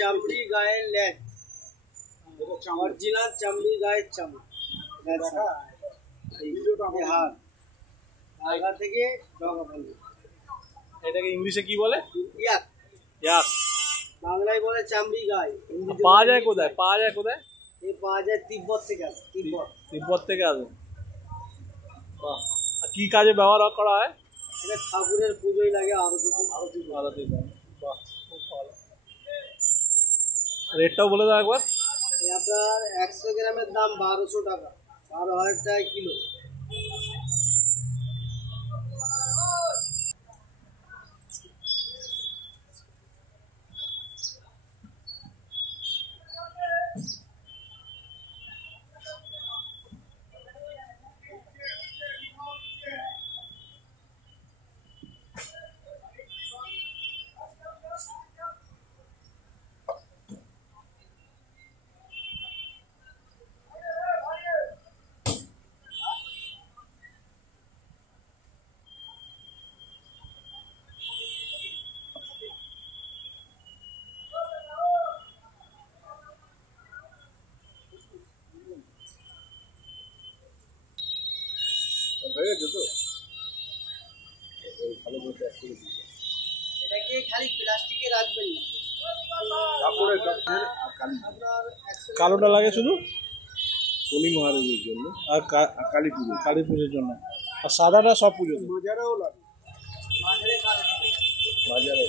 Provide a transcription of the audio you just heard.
চামড়ি গায়ের ল্যাজ, অরিজিনাল চামড়ি গায়ের চামড়া, হাড় আগা থেকে ডগা বলে। এটাকে ইংলিশে কি বলে? ইয়াক। ইয়াক বাংলায় বলে চামড়ি গায়ে। পাওয়া যায় কোথায়? পাওয়া যায় কোথায়? এই পাওয়া যায় তিব্বত থেকে আসে। তিব্বত থেকে আসে। বাহ। আর কি কাজে ব্যবহার করা হয়? এটা ঠাকুরের পুজোয় লাগে, আরতি। আরতি। বাহ, খুব ভালো। রেটটাও বলে দাও একবার। আপনার 100 গ্রামের দাম 1200 টাকা, 12,000 টাকা কিলো। এটাকে খালি প্লাস্টিকে রাখবেন না, কালোটা লাগে শুধু শনি মহারাজের জন্য আর কালী পুজো, কালী পুজোর জন্য। আর সাদাটা সব পুজো, মাজারেও লাগে, মাজারে কালো, বাজারে